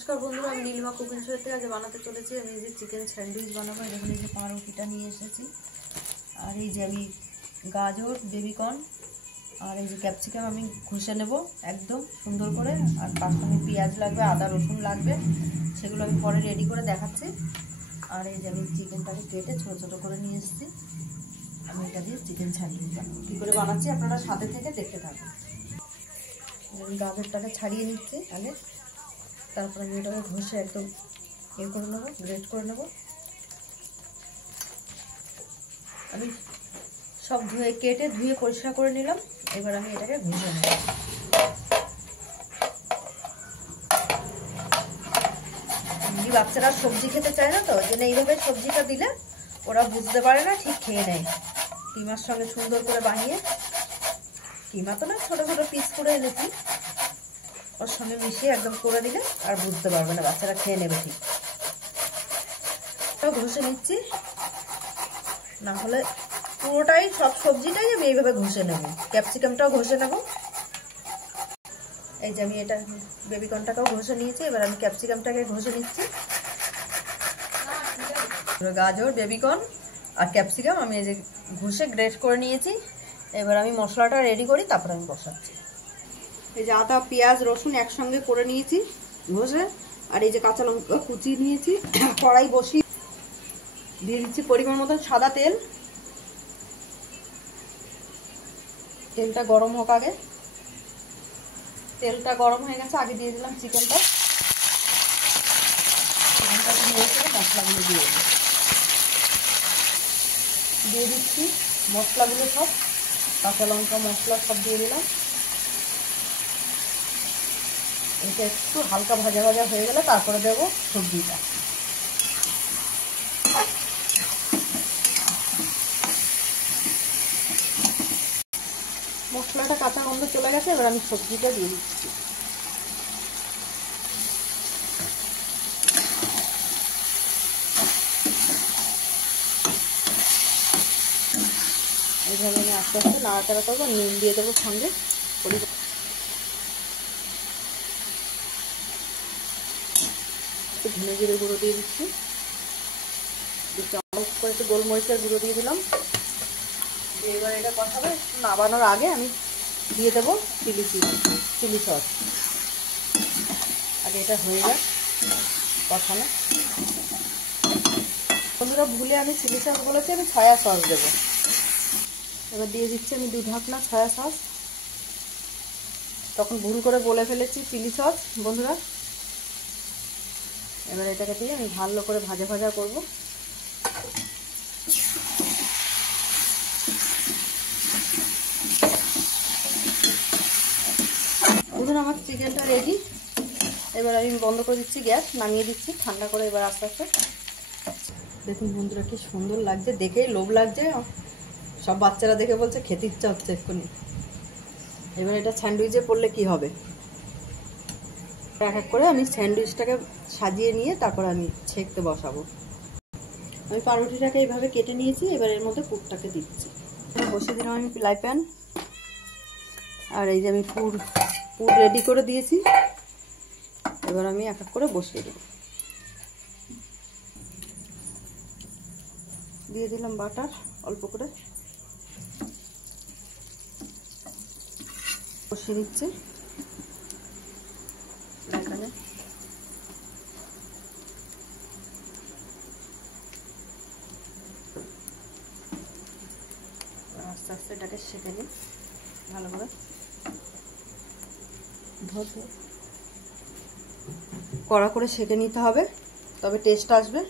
নমস্কার বন্ধুরা, আমি নীলিমা কুকিং শো থেকে আজ বানাতে চলেছি। আমি এই যে চিকেন স্যান্ডউইচ বানাবো। দেখুন এই যে পাউরুটিটা নিয়ে এসেছি, আর এই যে আমি গাজর, বেবিকর্ন আর এই যে ক্যাপসিকাম আমি ঘষে নেব একদম সুন্দর করে। আর তার সঙ্গে পেঁয়াজ লাগবে, আদা রসুন লাগবে, সেগুলো আমি পরে রেডি করে দেখাচ্ছি। আর এই যে আমি চিকেনটাকে কেটে ছোটো ছোটো করে নিয়ে এসেছি। আমি এটা দিয়ে চিকেন স্যান্ডউইচ বানাবো। কী করে বানাচ্ছি আপনারা সাথে থেকে দেখতে থাকুন। আমি গাজরটাকে ছাড়িয়ে নিচ্ছি আগে, তারপরে আমি এটাকে ঘষে একদম করে নেবো, গ্রেট করে নেবো। আমি সব কেটে ধুয়ে পরিষ্কার করে নিলাম। এবার আমি এটাকে ঘষে নেব। বাচ্চারা সবজি খেতে চায় না, তো ওই জন্য এইভাবে সবজিটা দিলে ওরা বুঝতে পারে না, ঠিক খেয়ে নেয়। কিমার সঙ্গে সুন্দর করে বানিয়ে, কিমা তো না ছোটো ছোটো পিস করে এনেছি, ওর সঙ্গে মিশিয়ে একদম করে দিলে আর বুঝতে পারবে না, বাচ্চারা খেয়ে নেবে ঠিক। ঘষে নিচ্ছি, না হলে পুরোটাই সব সবজিটাই আমি এইভাবে ঘষে নেব। ক্যাপসিকামটাও ঘষে নেব। এই যে আমি এটা বেবিকর্নটাকেও ঘষে নিয়েছি, এবার আমি ক্যাপসিকামটাকে ঘষে নিচ্ছি। গাজর, বেবিকর্ন আর ক্যাপসিকাম আমি এই যে ঘষে গ্রেট করে নিয়েছি। এবার আমি মশলাটা রেডি করি, তারপর আমি বসাচ্ছি। এই যে আদা, পেঁয়াজ, রসুন একসঙ্গে করে নিয়েছি ঘষে, আর এই যে কাঁচা লঙ্কা কুচিয়ে নিয়েছি। কড়াই বসিয়ে দিয়ে দিচ্ছি পরিমাণ মতো সাদা তেল। তেলটা গরম হোক আগে। তেলটা গরম হয়ে গেছে, আগে দিয়ে দিলাম চিকেনটা। চিকেনটা দিয়ে মশলাগুলো দিয়ে দিচ্ছি। মশলাগুলো সব কাঁচা লঙ্কা মশলা সব দিয়ে দিলাম। এটা একটু হালকা ভাজা ভাজা হয়ে গেলে তারপরে দেবো সবজিটা। মশলাটা কাঁচা গন্ধ চলে গেছে, এবার আমি সবজিটা দিয়ে দিচ্ছি। এইভাবে আমি আস্তে আস্তে নাড়াচাড়া করবো। নুন দিয়ে দেবো সঙ্গে, একটু ধনে জিরে গুঁড়ো দিয়ে দিচ্ছি। 2 চামচ করে একটু গোলমরিচের গুঁড়ো দিয়ে দিলাম। এবার এটা কষাবে। নামানোর আগে আমি দিয়ে দেবো চিলি সস। আগে এটা হয়ে যায় কষানো। বন্ধুরা, ভুলে আমি চিলি সস বলেছি, আমি সয়া সস দেবো। এবার দিয়ে দিচ্ছি আমি 2 ঢাকনা সয়া সস। তখন ভুল করে বলে ফেলেছি চিলি সস বন্ধুরা। এবার এটাকে দিয়ে আমি ভালো করে ভাজা ভাজা করব। দেখুন আমার চিকেনটা রেডি। এবার আমি বন্ধ করে দিচ্ছি গ্যাস, নামিয়ে দিচ্ছি ঠান্ডা করে। এবার আস্তে আস্তে দেখুন বন্ধুরা, কি সুন্দর লাগছে, দেখেই লোভ লাগছে। সব বাচ্চারা দেখে বলছে খেতে ইচ্ছা হচ্ছে এক্ষুনি। এবার এটা স্যান্ডউইচে পড়লে কি হবে। এক এক করে আমি স্যান্ডউইচটাকে সাজিয়ে নিয়ে তারপর আমি ছেঁকতে বসাবো। আমি পাউরুটিটাকে এইভাবে কেটে নিয়েছি। এবার এর মধ্যে পুরটাকে দিচ্ছি। বসিয়ে দিলাম আমি ফ্রাই প্যান। আর এই যে আমি পুর রেডি করে দিয়েছি। এবার আমি এক এক করে বসিয়ে দেব। দিয়ে দিলাম বাটার অল্প করে, বসিয়ে দিচ্ছি এখানে। আস্তে আস্তে এটাকে সেঁকে নিই ভালো করে। কড়া করে সেঁকে নিতে হবে, তবে টেস্ট আসবে।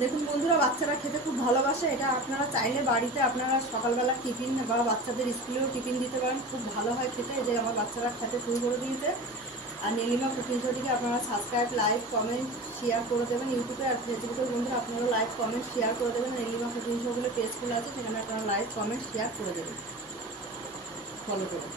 দেখুন বন্ধুরা, বাচ্চারা খেতে খুব ভালোবাসে এটা। আপনারা চাইলে বাড়িতে আপনারা সকালবেলা টিফিন বা বাচ্চাদের স্কুলেও টিফিন দিতে পারেন, খুব ভালো হয় খেতে। এই যে আমার বাচ্চারা খেতে শুরু করে দিয়েছে। আর নীলিমা কুকিং শোটিকে আপনারা সাবস্ক্রাইব, লাইক, কমেন্ট, শেয়ার করে দেবেন। ইউটিউবে আর ফেসবুকে বন্ধুরা আপনারা লাইক, কমেন্ট, শেয়ার করে দেবেন। নীলিমা কুকিং শো বলে পেজ খুলে আছে, সেখানে আপনারা লাইক, কমেন্ট, শেয়ার করে দেবেন, ফলো করে।